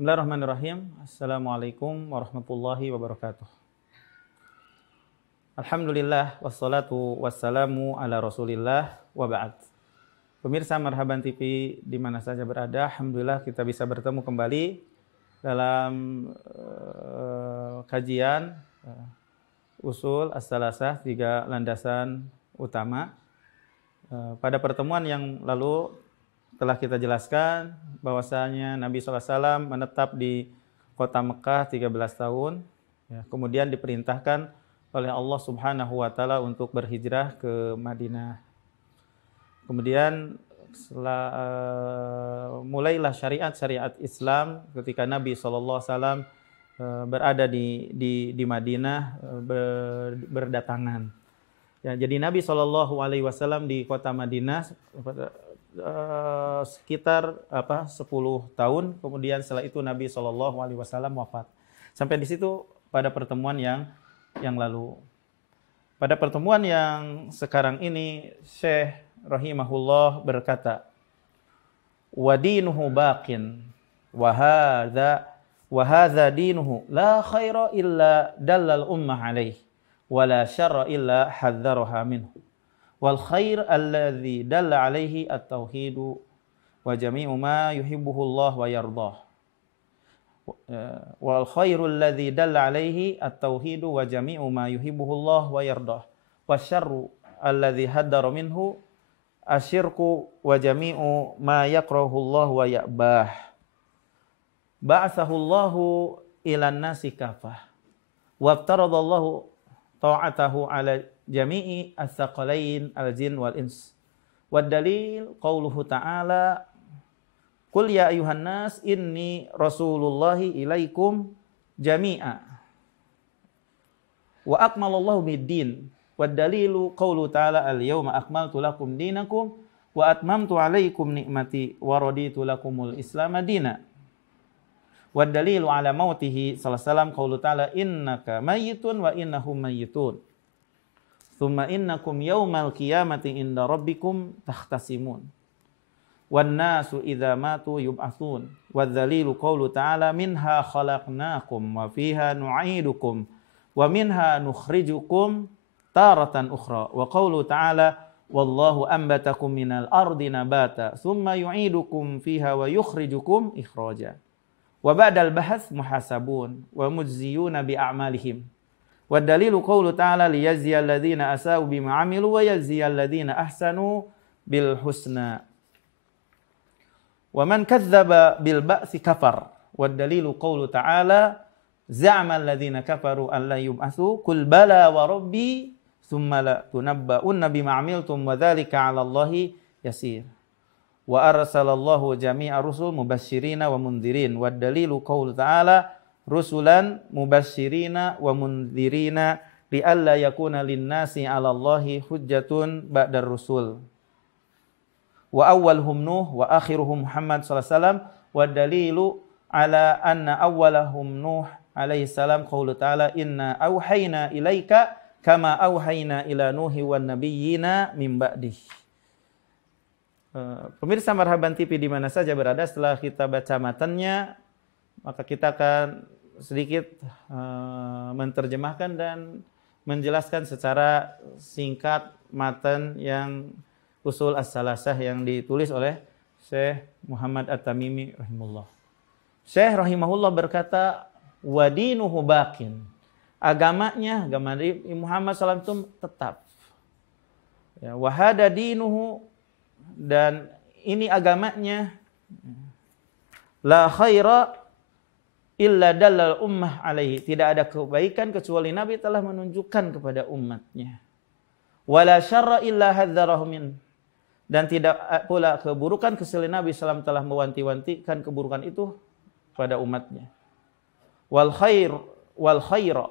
Bismillahirrahmanirrahim. Assalamualaikum warahmatullahi wabarakatuh. Alhamdulillah wassalatu wassalamu ala Rasulillah wa ba'd. Pemirsa Marhaban TV di mana saja berada, alhamdulillah kita bisa bertemu kembali dalam kajian usul as-salasah, 3 landasan utama. Pada pertemuan yang lalu telah kita jelaskan bahwasanya Nabi SAW menetap di kota Mekah 13 tahun, ya, kemudian diperintahkan oleh Allah Subhanahu wa taala untuk berhijrah ke Madinah. Kemudian setelah mulailah syariat Islam ketika Nabi SAW berada di Madinah berdatangan. Ya, jadi Nabi SAW di kota Madinah sekitar 10 tahun, kemudian setelah itu Nabi SAW wafat. Sampai di situ pada pertemuan yang lalu. Pada pertemuan yang sekarang ini Syekh rahimahullah berkata, wa dinuhu baqin wa hadza dinuhu la khaira illa dallal ummah alaih wa la syarra illa hadzaraha minhu. Wal khair alladzi dalla alaihi at-tauhidu wa jami'u ma yuhibbuhu Allah wa yardah. Wal khairu alladzi dalla alaihi at-tauhidu wa jami'u ma yuhibbuhu Allah wa yardah. Wasyarru alladzi haddara minhu asyirku wa jami'u ma yakrahu Allah wa ya'bah. Ba'athahu Allahu ilan nasi kafah. Wa aftaradallahu ta'atahu ala jami'i as-saqalain al-jin wal-ins. Wad dalil qauluhu ta'ala qul ya ayuhan nas inni rasulullahi ilaikum jami'a wa akmalallahu bid-din. Wad dalilu qauluhu ta'ala al-yawma akmaltu lakum dinakum wa atmamtu alaikum ni'mati wa raditu lakumul islam madina. Wad dalilu ala mautihi sallallahu alaihi wasallam qauluhu ta'ala innaka mayyitun wa innahum mayyitun. Thumma innakum yawmal qiyamati inda rabbikum takhtasimun. Wan nasu idza matu yub'atsun. Wadzalilu qaulu ta'ala minha khalaqnakum wa fiha nu'idukum wa minha nukhrijukum taratan ukhra. Wa qaulu ta'ala wallahu anbatakum minal ardi nabata thumma yu'idukum fiha wa yukhrijukum ikhraja. Wa ba'dal bahats muhasabun wa mujziyuna bi a'malihim. Wa dalilu qaulu ta'ala liyajziyal ladzina asa'u bima 'amilu wa yajziyal ladzina ahsanu bil husna. Wa man kadzdzaba bil ba'si kafar. Wa dalilu qaulu ta'ala za'amal ladzina kafaru an la yub'atsu qul bala wa rabbi tsumma la tunabba'unna bima 'amiltum wa dzalika 'ala Allahi yasir. Wa arsalallahu jami'a rusul mubasysyirina wa mundzirin. Wa dalilu qaulu ta'ala rusulan mubasysyirina wa mundzirina li'alla yakuna lin-nasi 'ala Allahi hujjatun ba'dar rusul. Wa awwaluhum Nuh wa akhiruhum Muhammad sallallahu alaihi wasallam. Wa dalilu ala anna awwalahum Nuh alaihi salam qaulu ta'ala inna auhayna ilaika kama auhayna ila Nuhi wan nabiyyina min ba'dih. Pemirsa Marhaban TV di mana saja berada, setelah kita baca matannya maka kita akan sedikit menerjemahkan dan menjelaskan secara singkat matan yang usul as-salasah yang ditulis oleh Syekh Muhammad At-Tamimi rahimahullah. Syekh rahimahullah berkata, wa dinuhu baqin. Agamanya, agama Muhammad SAW itu tetap. Ya, wa hada dinuhu, dan ini agamanya, la khaira illa dallal ummah alaihi. Tidak ada kebaikan kecuali Nabi telah menunjukkan kepada umatnya. Wala syarra illa hadzarahu min. Dan tidak pula keburukan kecuali Nabi SAW telah mewanti-wantikan keburukan itu pada umatnya. Wal khaira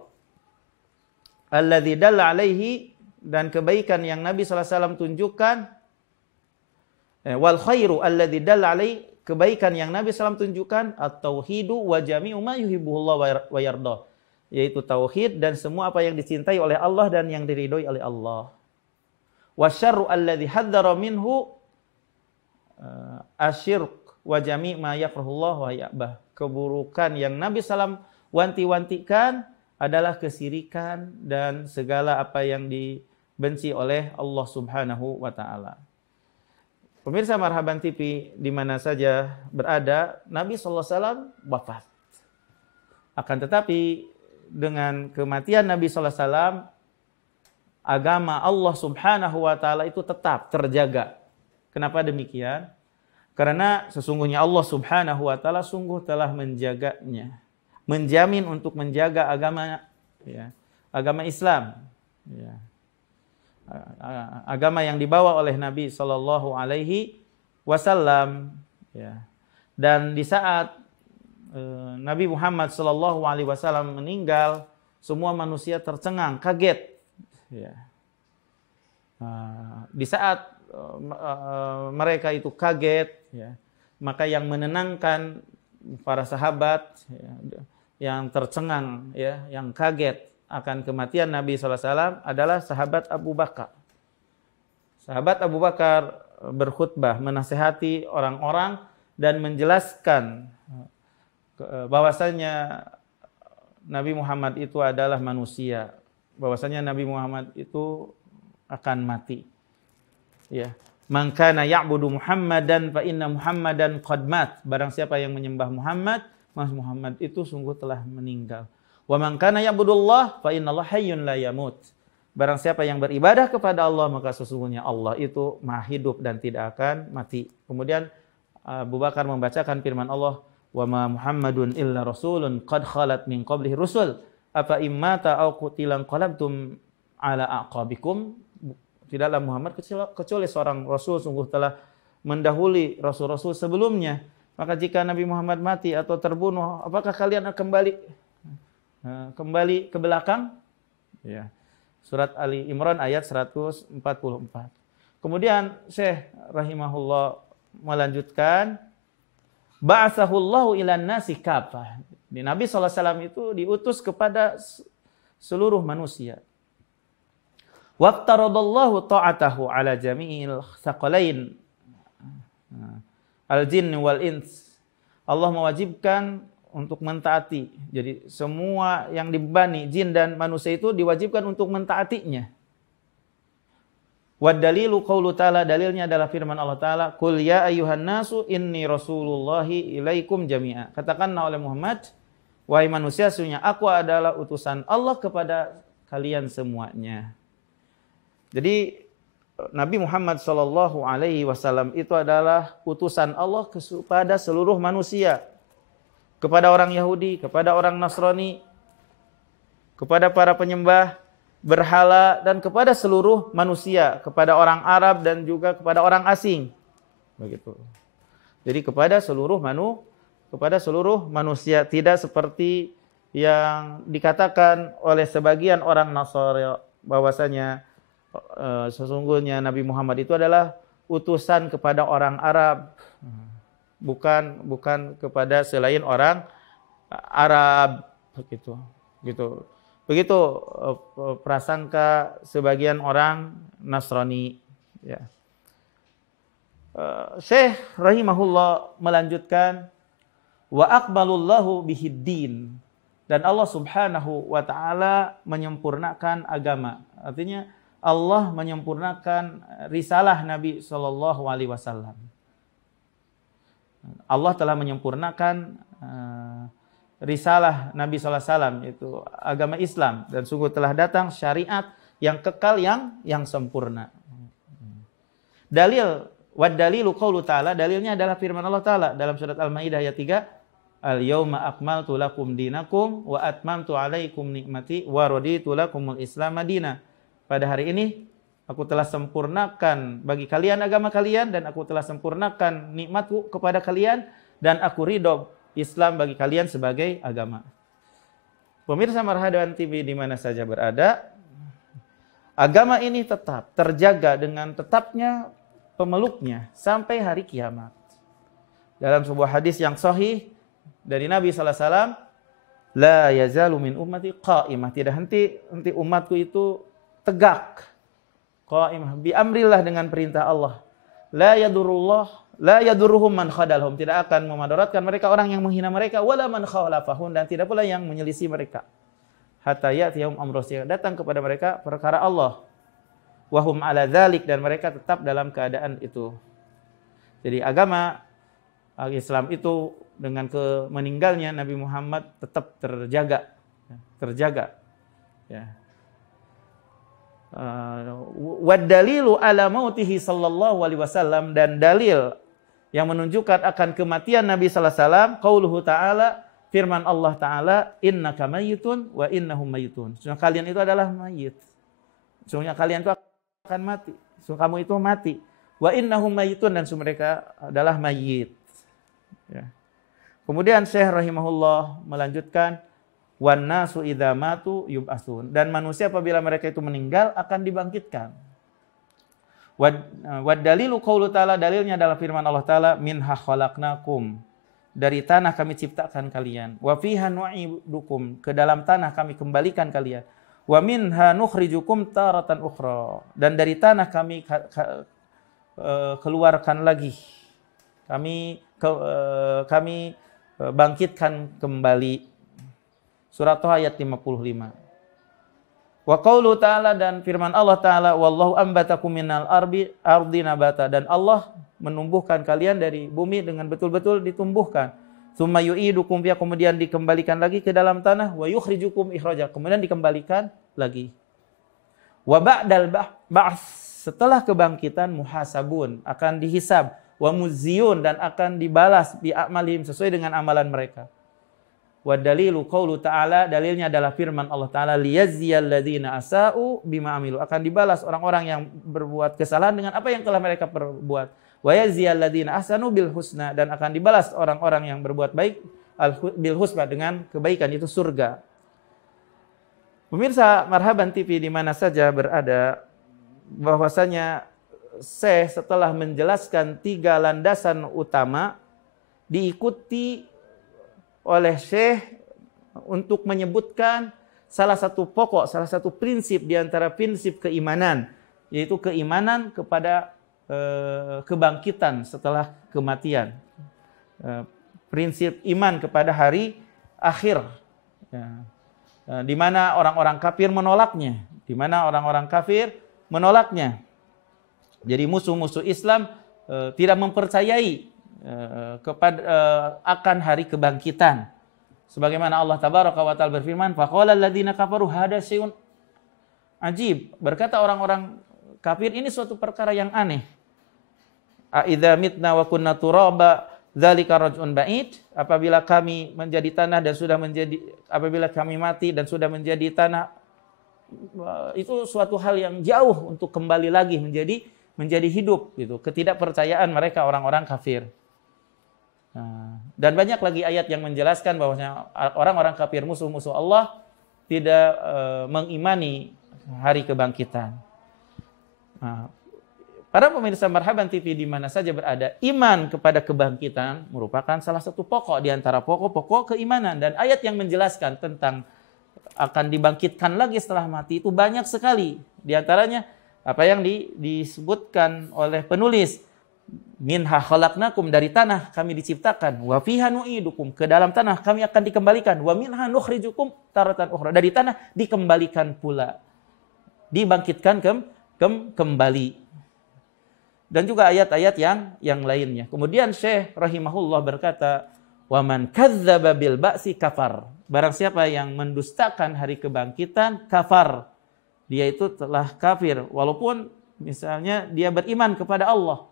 alladzi dalla alaihi, dan kebaikan yang Nabi SAW tunjukkan. Wal khairu alladzi dalla alaihi, kebaikan yang Nabi SAW tunjukkan at-tauhidu wa jami'u ma yuhibbuhullah wa yardah, yaitu tauhid dan semua apa yang dicintai oleh Allah dan yang diridhoi oleh Allah. Wasyarru alladzi hadzara minhu asyirk wa jami' ma yakrahullah wa ya'bah. Keburukan yang Nabi SAW wanti-wantikan adalah kesirikan dan segala apa yang dibenci oleh Allah Subhanahu wa taala. Pemirsa Marhaban TV di mana saja berada, Nabi SAW wafat. Akan tetapi dengan kematian Nabi SAW, agama Allah Subhanahu wa taala itu tetap terjaga. Kenapa demikian? Karena sesungguhnya Allah Subhanahu wa taala sungguh telah menjaganya, menjamin untuk menjaga agama, ya, agama Islam, ya, agama yang dibawa oleh Nabi Shallallahu Alaihi Wasallam. Ya. Dan di saat Nabi Muhammad Shallallahu Alaihi Wasallam meninggal, semua manusia tercengang, kaget. Ya. Di saat mereka itu kaget, ya, maka yang menenangkan para sahabat, ya, yang tercengang, ya, yang kaget akan kematian Nabi SAW adalah sahabat Abu Bakar. Sahabat Abu Bakar berkhutbah, menasihati orang-orang dan menjelaskan bahwasanya Nabi Muhammad itu adalah manusia, bahwasanya Nabi Muhammad itu akan mati. Ya, man kana ya'budu Muhammadan fa inna Muhammadan qad mat. Barang siapa yang menyembah Muhammad, maka Muhammad itu sungguh telah meninggal. Wa man kana ya'budullah fa innallaha hayyun la yamut. Barang siapa yang beribadah kepada Allah, maka sesungguhnya Allah itu maha hidup dan tidak akan mati. Kemudian Abu Bakar membacakan firman Allah, wa ma Muhammadun illa rasulun qad khalat min qablihi rusul afa immata aw qutilan qalabtum ala aqabikum. Tidaklah Muhammad kecuali seorang rasul, sungguh telah mendahului rasul-rasul sebelumnya. Maka jika Nabi Muhammad mati atau terbunuh, apakah kalian akan kembali ke belakang? Ya. Surat Ali Imran ayat 144. Kemudian Syekh rahimahullah melanjutkan, ba'atsahullahu ilan nasi kafah. Nabi SAW itu diutus kepada seluruh manusia. Waqtaradallahu ta'atahu ala jami'il thaqalain al-jinn wal ins. Allah mewajibkan untuk mentaati. Jadi semua yang dibebani jin dan manusia itu diwajibkan untuk mentaatinya. Wa dalilu qaulu ta'ala, dalilnya adalah firman Allah Ta'ala, qul ya ayyuhan nasu inni rasulullahi ilaikum jami'a. Katakanlah oleh Muhammad, wahai manusia, sesungguhnya aku adalah utusan Allah kepada kalian semuanya. Jadi Nabi Muhammad Shallallahu Alaihi Wasallam itu adalah utusan Allah kepada seluruh manusia, kepada orang Yahudi, kepada orang Nasrani, kepada para penyembah berhala, dan kepada seluruh manusia, kepada orang Arab dan juga kepada orang asing. Begitu. Jadi kepada seluruh manusia, tidak seperti yang dikatakan oleh sebagian orang Nasrani bahwasanya sesungguhnya Nabi Muhammad itu adalah utusan kepada orang Arab, bukan kepada selain orang Arab, begitu prasangka sebagian orang Nasrani. Ya. Syekh rahimahullah melanjutkan, wa aqbalullahu bihiddin, dan Allah Subhanahu wa taala menyempurnakan agama. Artinya Allah menyempurnakan risalah Nabi Shallallahu Alaihi Wasallam. Allah telah menyempurnakan risalah Nabi Sallallahu Alaihi Wasallam, itu agama Islam, dan sungguh telah datang syariat yang kekal, yang sempurna. Wad dalilu qaulu ta'ala, dalilnya adalah firman Allah Ta'ala dalam surat Al-Maidah ayat 3, al-yawma akmaltu lakum dinakum wa atmamtu alaikum nikmati wa raditu lakumul Islam madina. Pada hari ini aku telah sempurnakan bagi kalian agama kalian, dan aku telah sempurnakan nikmatku kepada kalian, dan aku ridho Islam bagi kalian sebagai agama. Pemirsa Marhaban TV di mana saja berada, agama ini tetap terjaga dengan tetapnya pemeluknya sampai hari kiamat. Dalam sebuah hadis yang sahih dari Nabi sallallahu alaihi wasallam, la yazalu min ummati qa'imah, tidak henti umatku itu tegak, qa'imah bi amrillah, dengan perintah Allah. La yadurullah La yadurruhum man khadalhum, tidak akan memadaratkan mereka orang yang menghina mereka, wala man khalafahum, dan tidak pula yang menyelisih mereka. Hatta ya'tiyahum amrun, datang kepada mereka perkara Allah. Wa hum ala dzalik, dan mereka tetap dalam keadaan itu. Jadi agama Islam itu dengan meninggalnya Nabi Muhammad tetap terjaga. Ya. Wad dalilu ala mautihi sallallahu alaihi wasallam, dan dalil yang menunjukkan akan kematian Nabi sallallahu alaihi wasallam qauluhu ta'ala, firman Allah taala, innaka mayyitun wa innahum mayyitun. Sesungguhnya kalian itu adalah mayit. Sesungguhnya kalian itu akan mati. Sesungguhnya kamu itu mati. Wa innahum mayyitun, dan mereka adalah mayit. Ya. Kemudian Syekh rahimahullah melanjutkan, wan nasu idza matu yub'atsun, dan manusia apabila mereka itu meninggal akan dibangkitkan. Wad dalilu qaulu ta'ala, dalilnya adalah firman Allah taala, minha khalaqnakum, dari tanah kami ciptakan kalian, wa fiha nu'idukum, ke dalam tanah kami kembalikan kalian, wa minha nukhrijukum taratan ukhra, dan dari tanah kami keluarkan lagi, kami bangkitkan kembali. Surat Thaha ayat 55. Wa qaulu ta'ala, dan firman Allah taala, wallahu ambatakum minal ardi nabata, dan Allah menumbuhkan kalian dari bumi dengan betul-betul ditumbuhkan. Tsumma yu'idukum fiha, kemudian dikembalikan lagi ke dalam tanah, wa yukhrijukum ikhraja, kemudian dikembalikan lagi. Wa ba'dal ba'ts, setelah kebangkitan, muhasabun, akan dihisab, wa muziyun, dan akan dibalas bi a'malihim, sesuai dengan amalan mereka. Wa dalilu qaulu ta'ala, dalilnya adalah firman Allah taala, liyazziyal ladzina asa'u bima amilu, akan dibalas orang-orang yang berbuat kesalahan dengan apa yang telah mereka perbuat. Wa yazziyal ladzina ahsanu bil husna, dan akan dibalas orang-orang yang berbuat baik bil husna, dengan kebaikan, itu surga. Pemirsa Marhaban TV di mana saja berada, bahwasanya Syekh setelah menjelaskan 3 landasan utama, diikuti oleh Syekh untuk menyebutkan salah satu pokok, salah satu prinsip di antara prinsip keimanan, yaitu keimanan kepada kebangkitan setelah kematian. Prinsip iman kepada hari akhir. Di mana orang-orang kafir menolaknya. Jadi musuh-musuh Islam tidak mempercayai akan hari kebangkitan. Sebagaimana Allah tabaraka wa taala berfirman, faqala alladziina kafaru hada syai'un ajib. Berkata orang-orang kafir, ini suatu perkara yang aneh. A idza mitna wa kunna turaba dzalika raj'un ba'id. Apabila kami menjadi tanah dan apabila kami mati dan sudah menjadi tanah, itu suatu hal yang jauh untuk kembali lagi menjadi hidup, gitu. Ketidakpercayaan mereka orang-orang kafir. Dan banyak lagi ayat yang menjelaskan bahwasanya orang-orang kafir, musuh-musuh Allah, tidak mengimani hari kebangkitan. Para pemirsa Marhaban TV di mana saja berada, iman kepada kebangkitan merupakan salah satu pokok di antara pokok-pokok keimanan. Dan ayat yang menjelaskan tentang akan dibangkitkan lagi setelah mati itu banyak sekali. Di antaranya apa yang disebutkan oleh penulis, minha khalaqnakum, dari tanah kami diciptakan, wa fiha nu'idukum, ke dalam tanah kami akan dikembalikan, wa minha nukhrijukum taratan ukhra, dari tanah dikembalikan pula, dibangkitkan kembali. Dan juga ayat-ayat yang lainnya. Kemudian Syekh rahimahullah berkata, wa man kadzdzaba bil ba'si kafar, barang siapa yang mendustakan hari kebangkitan, kafar, dia itu telah kafir, walaupun misalnya dia beriman kepada Allah.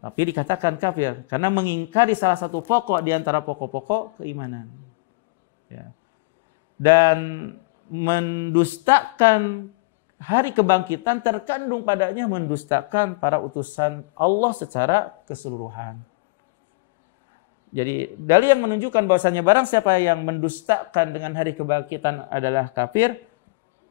Tapi dikatakan kafir karena mengingkari salah satu pokok di antara pokok-pokok keimanan. Dan mendustakan hari kebangkitan terkandung padanya mendustakan para utusan Allah secara keseluruhan. Jadi dalil yang menunjukkan bahwasanya barang siapa yang mendustakan dengan hari kebangkitan adalah kafir.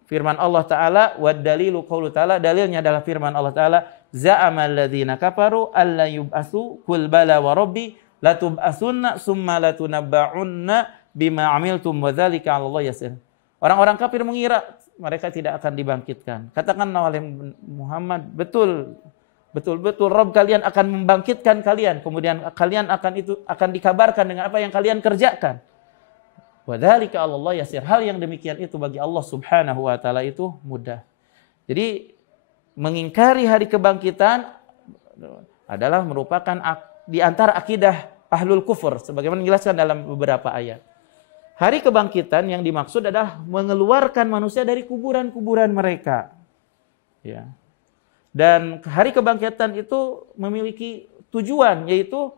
Firman Allah Ta'ala, wad dalilu qaulu Ta'ala, dalilnya adalah firman Allah Ta'ala, za'amal ladzina kafaru alla yub'atsu qul bala wa rabbi latub'atsunna summa latunabba'unna bima 'amiltum wa dzalika 'ala Allah yasir. Orang-orang kafir mengira mereka tidak akan dibangkitkan. Katakanlah oleh Muhammad, betul Betul-betul Rabb kalian akan membangkitkan kalian, kemudian kalian akan dikabarkan dengan apa yang kalian kerjakan. Wa dzalika 'ala Allah yasir. Hal yang demikian itu bagi Allah Subhanahu wa taala itu mudah. Jadi mengingkari hari kebangkitan adalah merupakan di antara akidah ahlul kufur sebagaimana dijelaskan dalam beberapa ayat. Hari kebangkitan yang dimaksud adalah mengeluarkan manusia dari kuburan-kuburan mereka. Ya. Dan hari kebangkitan itu memiliki tujuan, yaitu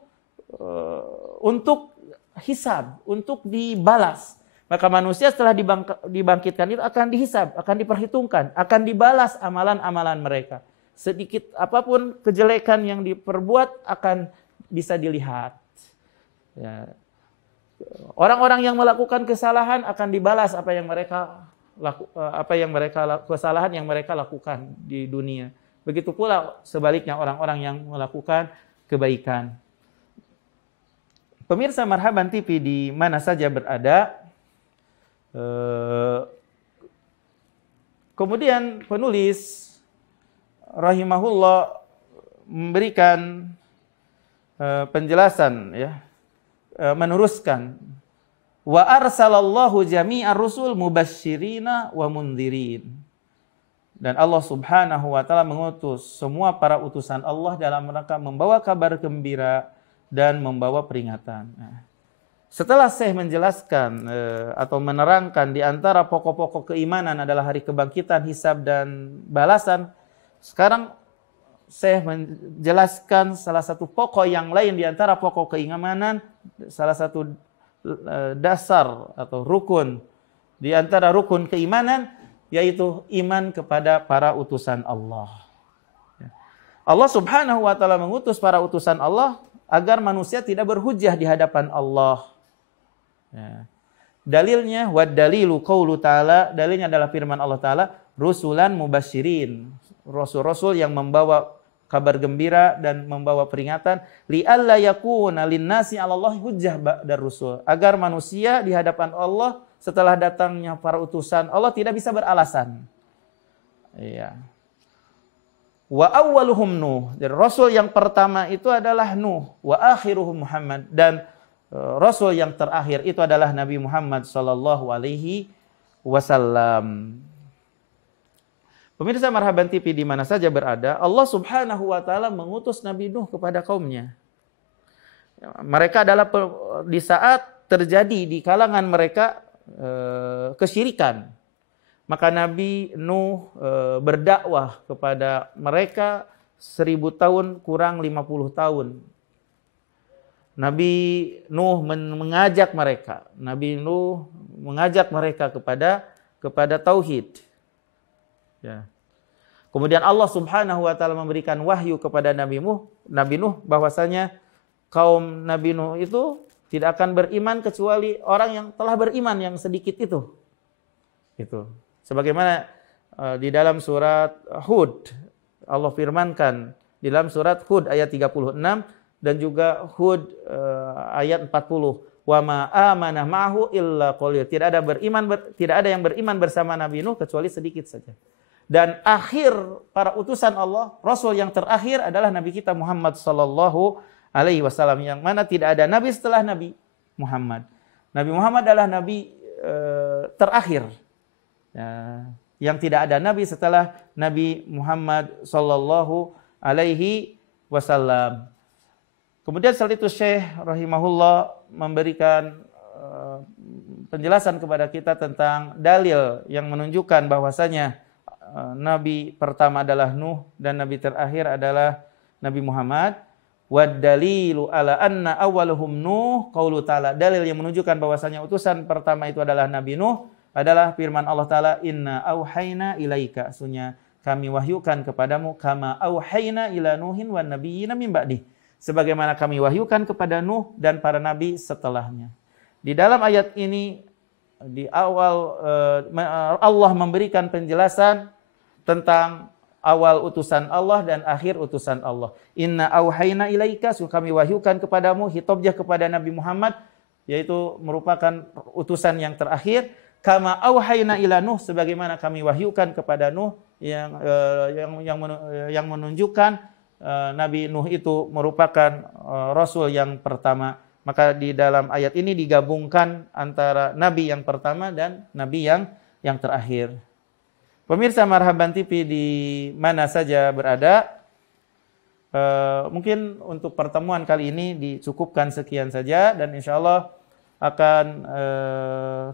untuk hisab, untuk dibalas. Maka manusia setelah dibangkitkan itu akan dihisab, akan diperhitungkan, akan dibalas amalan-amalan mereka. Sedikit apapun kejelekan yang diperbuat akan bisa dilihat. Ya. Orang-orang yang melakukan kesalahan akan dibalas kesalahan yang mereka lakukan di dunia. Begitu pula sebaliknya orang-orang yang melakukan kebaikan. Pemirsa Marhaban TV di mana saja berada, kemudian penulis rahimahullah memberikan penjelasan, ya, meneruskan, wa arsalallahu jami'ar rusul mubasysyirina wa mundhirin. Dan Allah Subhanahu wa taala mengutus semua para utusan Allah dalam rangka membawa kabar gembira dan membawa peringatan. Nah, setelah Syekh menjelaskan atau menerangkan di antara pokok-pokok keimanan adalah hari kebangkitan, hisab dan balasan, sekarang Syekh menjelaskan salah satu pokok yang lain di antara pokok keimanan, salah satu dasar atau rukun di antara rukun keimanan, yaitu iman kepada para utusan Allah. Allah Subhanahu wa taala mengutus para utusan Allah agar manusia tidak berhujjah di hadapan Allah. Ya. Dalilnya wad dalilu qaulu ta'ala, dalilnya adalah firman Allah taala, rusulan mubasysyirin, rasul-rasul yang membawa kabar gembira dan membawa peringatan, li alla yakuna linnasi 'alallahi hujjah ba'da rusul, agar manusia di hadapan Allah setelah datangnya para utusan Allah tidak bisa beralasan. Iya. Wa awwaluhum Nuh, dan rasul yang pertama itu adalah Nuh, wa akhiruhum Muhammad, dan rasul yang terakhir itu adalah Nabi Muhammad sallallahu alaihi wasallam. Pemirsa Marhaban TV di mana saja berada, Allah Subhanahu wa taala mengutus Nabi Nuh kepada kaumnya. Mereka adalah di saat terjadi di kalangan mereka kesyirikan. Maka Nabi Nuh berdakwah kepada mereka 1000 tahun kurang 50 tahun. Nabi Nuh mengajak mereka. Nabi Nuh mengajak mereka kepada tauhid. Ya. Kemudian Allah Subhanahu wa taala memberikan wahyu kepada Nabi Nuh bahwasanya kaum Nabi Nuh itu tidak akan beriman kecuali orang yang telah beriman yang sedikit itu. Itu. Sebagaimana di dalam surat Hud Allah firmankan di dalam surat Hud ayat 36 dan juga Hud ayat 40, wa ma amana ma'hu illa qalil. Tidak ada yang beriman bersama Nabi Nuh kecuali sedikit saja. Dan akhir para utusan Allah, rasul yang terakhir adalah Nabi kita Muhammad sallallahu alaihi wasallam, yang mana tidak ada nabi setelah Nabi Muhammad. Nabi Muhammad adalah nabi terakhir. Yang tidak ada nabi setelah Nabi Muhammad sallallahu alaihi wasallam. Kemudian setelah itu Syekh rahimahullah memberikan penjelasan kepada kita tentang dalil yang menunjukkan bahwasanya nabi pertama adalah Nuh dan nabi terakhir adalah Nabi Muhammad. Wad dalilu ala anna awwaluhum Nuh qaulu ta'ala, dalil yang menunjukkan bahwasanya utusan pertama itu adalah Nabi Nuh adalah firman Allah taala, inna auhayna ilaika, sesungguhnya kami wahyukan kepadamu, kama auhayna ila Nuhin wan nabiyina min ba'di, sebagaimana kami wahyukan kepada Nuh dan para nabi setelahnya. Di dalam ayat ini di awal Allah memberikan penjelasan tentang awal utusan Allah dan akhir utusan Allah. Inna auhayna ilaika, kami wahyukan kepadamu, hitobnya kepada Nabi Muhammad, yaitu merupakan utusan yang terakhir. Kama auhayna ila Nuh, sebagaimana kami wahyukan kepada Nuh, yang menunjukkan Nabi Nuh itu merupakan Rasul yang pertama. Maka di dalam ayat ini digabungkan antara Nabi yang pertama dan Nabi yang terakhir. Pemirsa Marhaban TV di mana saja berada, mungkin untuk pertemuan kali ini dicukupkan sekian saja, dan insya Allah akan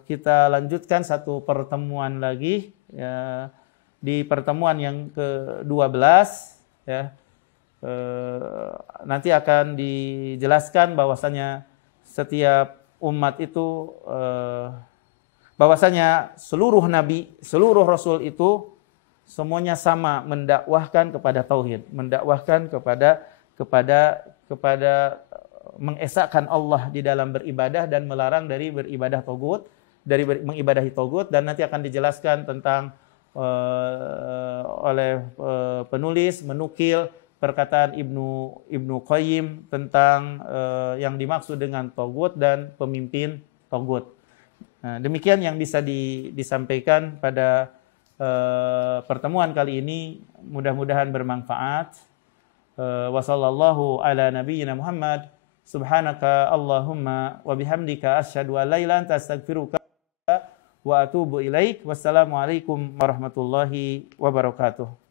kita lanjutkan satu pertemuan lagi ya, di pertemuan yang ke-12 ya. Nanti akan dijelaskan bahwasanya setiap umat itu bahwasanya seluruh nabi, seluruh rasul itu semuanya sama mendakwahkan kepada tauhid, mendakwahkan kepada mengesahkan Allah di dalam beribadah dan melarang dari beribadah tagut, dari mengibadahi tagut. Dan nanti akan dijelaskan tentang oleh penulis menukil perkataan Ibnu Qayyim tentang yang dimaksud dengan tagut dan pemimpin tagut. Nah, demikian yang bisa disampaikan pada pertemuan kali ini, mudah-mudahan bermanfaat. Wassallallahu ala nabiyyina Muhammad, subhanaka Allahumma wa bihamdika asyhadu an la ilaha illa anta astaghfiruka wa atubu ilaik. Wassalamualaikum warahmatullahi wabarakatuh.